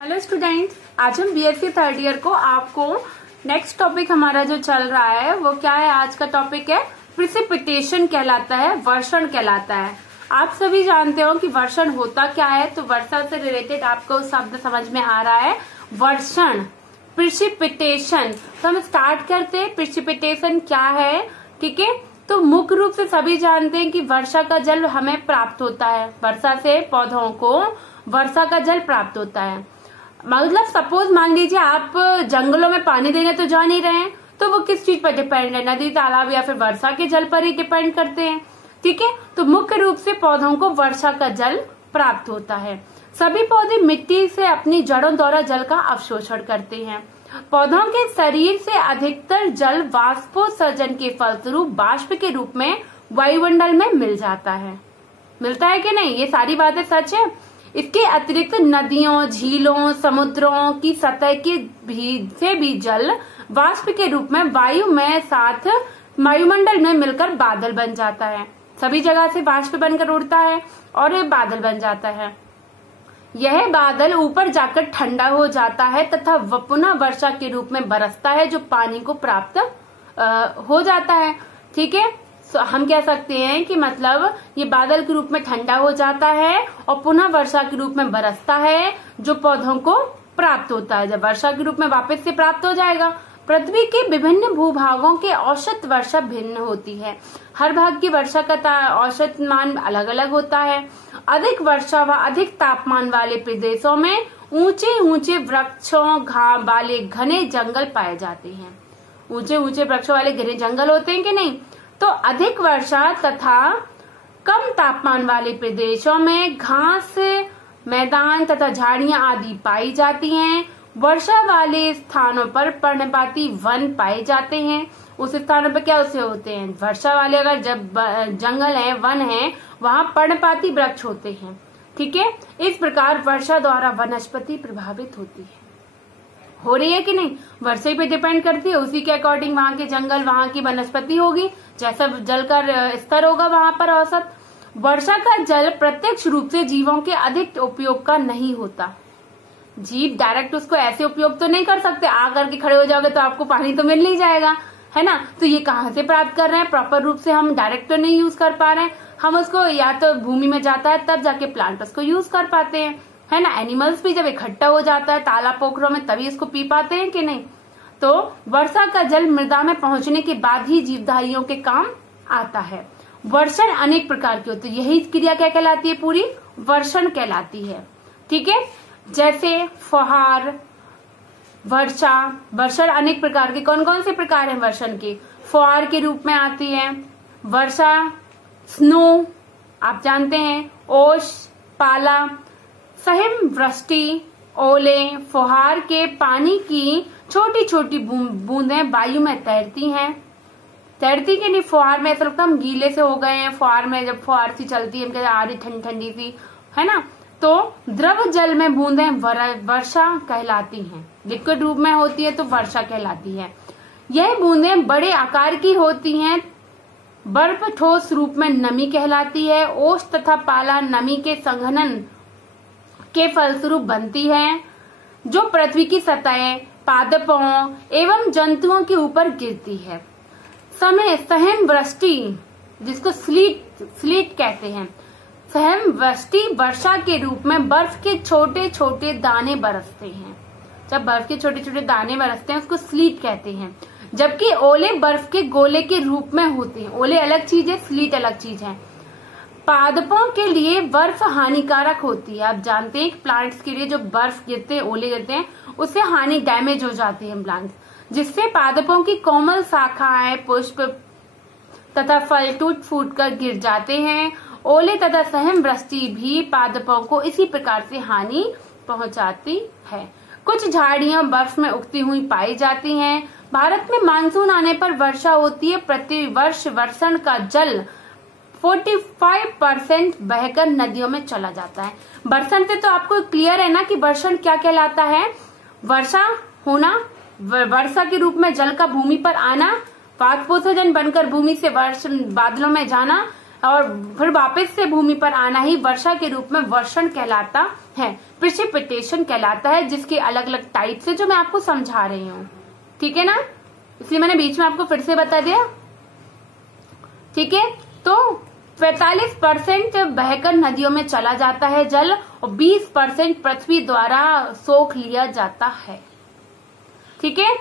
Hello students, आज हम BSc third year को आपको नेक्स्ट टॉपिक हमारा जो चल रहा है वो क्या है। आज का टॉपिक है प्रिसिपिटेशन कहलाता है, वर्षण कहलाता है। आप सभी जानते हो कि वर्षण होता क्या है, तो वर्षा से रिलेटेड आपको शब्द समझ में आ रहा है, वर्षण, प्रिसिपिटेशन। तो हम स्टार्ट करते हैं, प्रिसिपिटेशन क्या है। ठीक है, तो मुख्य रूप से सभी जानते हैं कि वर्षा का जल हमें प्राप्त होता है, वर्षा से पौधों को वर्षा का जल प्राप्त होता है। मतलब सपोज मान लीजिए आप जंगलों में पानी देने तो जा नहीं रहे हैं, तो वो किस चीज पर डिपेंड है, नदी तालाब या फिर वर्षा के जल पर ही डिपेंड करते हैं। ठीक है, तो मुख्य रूप से पौधों को वर्षा का जल प्राप्त होता है। सभी पौधे मिट्टी से अपनी जड़ों द्वारा जल का अवशोषण करते हैं। पौधों के शरीर से अधिकतर जल वाष्पोत्सर्जन के फलस्वरूप वाष्प के रूप में वायुमंडल में मिल जाता है। मिलता है कि नहीं, ये सारी बातें सच है। इसके अतिरिक्त नदियों, झीलों, समुद्रों की सतह के से भी जल वाष्प के रूप में वायु में साथ वायुमंडल में मिलकर बादल बन जाता है। सभी जगह से वाष्प बनकर उड़ता है और ये बादल बन जाता है। यह बादल ऊपर जाकर ठंडा हो जाता है तथा पुनः वर्षा के रूप में बरसता है, जो पानी को प्राप्त हो जाता है। ठीक है, हम कह सकते हैं कि मतलब ये बादल के रूप में ठंडा हो जाता है और पुनः वर्षा के रूप में बरसता है, जो पौधों को प्राप्त होता है। जब वर्षा के रूप में वापस से प्राप्त हो जाएगा। पृथ्वी के विभिन्न भूभागों के औसत वर्षा भिन्न होती है। हर भाग की वर्षा का औसत मान अलग अलग होता है। अधिक वर्षा व अधिक तापमान वाले प्रदेशों में ऊंचे ऊंचे वृक्षों वाले घने जंगल पाए जाते हैं। ऊंचे ऊंचे वृक्षों वाले घने जंगल होते हैं कि नहीं। तो अधिक वर्षा तथा कम तापमान वाले प्रदेशों में घास मैदान तथा झाड़ियां आदि पाई जाती हैं। वर्षा वाले स्थानों पर पर्णपाती वन पाए जाते हैं। उस स्थानों पर क्या उसे होते हैं, वर्षा वाले अगर जब जंगल है, वन है, वहां पर्णपाती वृक्ष होते हैं। ठीक है, इस प्रकार वर्षा द्वारा वनस्पति प्रभावित होती है। हो रही है कि नहीं, वर्षा पे डिपेंड करती है, उसी के अकॉर्डिंग वहां के जंगल, वहां की वनस्पति होगी, जैसा जल का स्तर होगा वहां पर औसत। वर्षा का जल प्रत्यक्ष रूप से जीवों के अधिक उपयोग का नहीं होता। जीव डायरेक्ट उसको ऐसे उपयोग तो नहीं कर सकते, आकर के खड़े हो जाओगे तो आपको पानी तो मिल नहीं जाएगा, है ना। तो ये कहाँ से प्राप्त कर रहे हैं, प्रॉपर रूप से हम डायरेक्ट तो नहीं यूज कर पा रहे हैं। हम उसको या तो भूमि में जाता है तब जाके प्लांट उसको यूज कर पाते हैं, है ना। एनिमल्स भी जब इकट्ठा हो जाता है तालाब पोखरों में तभी इसको पी पाते हैं कि नहीं। तो वर्षा का जल मृदा में पहुंचने के बाद ही जीवधारियों के काम आता है। वर्षण अनेक प्रकार की होती है, यही क्रिया क्या कहलाती है, पूरी वर्षण कहलाती है। ठीक है, जैसे फुहार, वर्षा। वर्षण अनेक प्रकार के, कौन कौन से प्रकार हैं वर्षण के, फुहार के रूप में आती है वर्षा, स्नो आप जानते हैं, ओश, पाला, सहिम वृष्टि, ओले। फुहार के पानी की छोटी छोटी बूंदें वायु में तैरती हैं। तैरती के लिए फुहार में ऐसा लगता है हम गीले से हो गए हैं। फुहार में जब फुहार सी चलती है, हम कहते हैं आ रही ठंडी ठंडी सी, है ना। तो द्रव जल में बूंदें वर्षा कहलाती हैं। लिक्विड रूप में होती है तो वर्षा कहलाती है। यह बूंदें बड़े आकार की होती हैं। बर्फ ठोस रूप में नमी कहलाती है। ओस तथा पाला नमी के संघनन के फलस्वरूप बनती है, जो पृथ्वी की सतह, पादपों एवं जंतुओं के ऊपर गिरती है। समय सहिम वृष्टि, जिसको स्लीट कहते हैं, सहिम वृष्टि वर्षा के रूप में बर्फ के छोटे छोटे दाने बरसते हैं। जब बर्फ के छोटे छोटे दाने बरसते हैं उसको स्लीट कहते हैं। जबकि ओले बर्फ के गोले के रूप में होते हैं। ओले अलग चीज है, स्लीट अलग चीज है। पादपों के लिए बर्फ हानिकारक होती है। आप जानते हैं प्लांट्स के लिए जो बर्फ गिरते हैं, ओले गिरते हैं, उससे हानि डैमेज हो जाती है प्लांट्स, जिससे पादपों की कोमल शाखाएं, पुष्प तथा फल टूट फूट कर गिर जाते हैं। ओले तथा सहिम वृष्टि भी पादपों को इसी प्रकार से हानि पहुंचाती है। कुछ झाड़ियां बर्फ में उगती हुई पाई जाती हैं। भारत में मानसून आने पर वर्षा होती है। प्रतिवर्ष वर्षण का जल 45% बहकर नदियों में चला जाता है। वर्षण से तो आपको क्लियर है ना कि वर्षण क्या कहलाता है। वर्षा होना, वर्षा के रूप में जल का भूमि पर आना, वाष्पोत्सर्जन बनकर भूमि से बादलों में जाना, और फिर वापस से भूमि पर आना ही वर्षा के रूप में वर्षण कहलाता है, प्रेसिपिटेशन कहलाता है, जिसके अलग अलग टाइप से जो मैं आपको समझा रही हूँ। ठीक है ना, इसलिए मैंने बीच में आपको फिर से बता दिया। ठीक है, तो 45% बहकर नदियों में चला जाता है जल और 20% पृथ्वी द्वारा सोख लिया जाता है। ठीक है,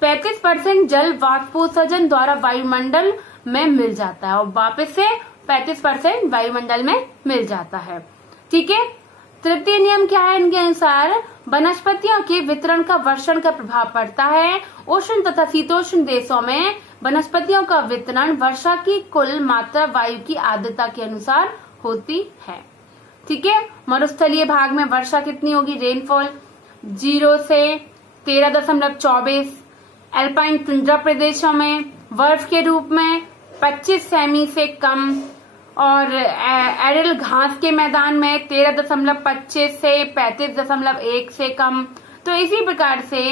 35% जल वाष्पोत्सर्जन द्वारा वायुमंडल में मिल जाता है और वापस से 35% वायुमंडल में मिल जाता है। ठीक है, तृतीय नियम क्या है इनके अनुसार? वनस्पतियों के वितरण का वर्षण का प्रभाव पड़ता है। उष्ण तथा शीतोष्ण देशों में वनस्पतियों का वितरण वर्षा की कुल मात्रा वायु की आर्द्रता के अनुसार होती है। ठीक है, मरुस्थलीय भाग में वर्षा कितनी होगी? रेनफॉल 0 से 13.24, एल्पाइन टुंड्रा प्रदेशों में बर्फ के रूप में 25 सेमी से कम और एरल घास के मैदान में 13.25 से 35.1 से कम। तो इसी प्रकार से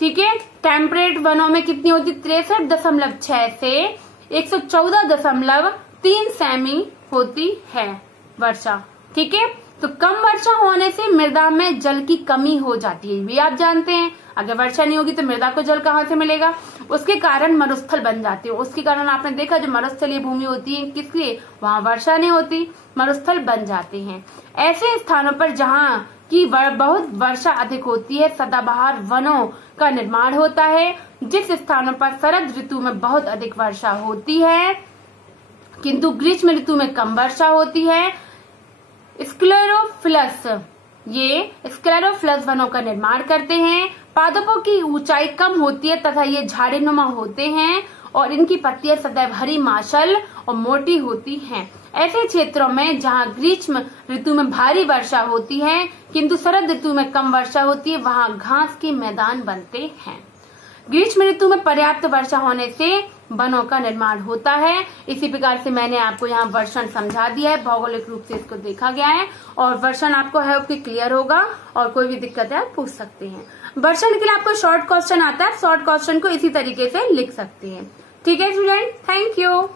ठीक है, टेम्परेट वनों में कितनी होती? 63.6 से 114.3 सेमी होती है वर्षा। ठीक है, तो कम वर्षा होने से मृदा में जल की कमी हो जाती है, भी आप जानते हैं। अगर वर्षा नहीं होगी तो मृदा को जल कहाँ से मिलेगा? उसके कारण मरुस्थल बन जाते हैं। उसके कारण आपने देखा जो मरुस्थलीय भूमि होती है, किस लिए? वहां वर्षा नहीं होती, मरुस्थल बन जाते हैं। ऐसे स्थानों पर जहाँ की बहुत वर्षा अधिक होती है, सदाबहार वनों का निर्माण होता है। जिस स्थानों पर शरद ऋतु में बहुत अधिक वर्षा होती है किंतु ग्रीष्म ऋतु में कम वर्षा होती है, स्क्लेरोफिलस, ये स्क्लेरोफिलस वनों का निर्माण करते हैं। पादपों की ऊंचाई कम होती है तथा ये झाड़ीनुमा होते हैं और इनकी पत्तियां सदैव हरी माशल और मोटी होती हैं। ऐसे क्षेत्रों में जहां ग्रीष्म ऋतु में भारी वर्षा होती है किंतु शरद ऋतु में कम वर्षा होती है, वहां घास के मैदान बनते हैं। ग्रीष्म ऋतु में पर्याप्त वर्षा होने से वनों का निर्माण होता है। इसी प्रकार से मैंने आपको यहाँ वर्षण समझा दिया है, भौगोलिक रूप से इसको देखा गया है और वर्षण आपको है कि क्लियर होगा और कोई भी दिक्कत है आप पूछ सकते हैं। वर्षण के लिए आपको शॉर्ट क्वेश्चन आता है, शॉर्ट क्वेश्चन को इसी तरीके से लिख सकते हैं। ठीक है स्टूडेंट, थैंक यू।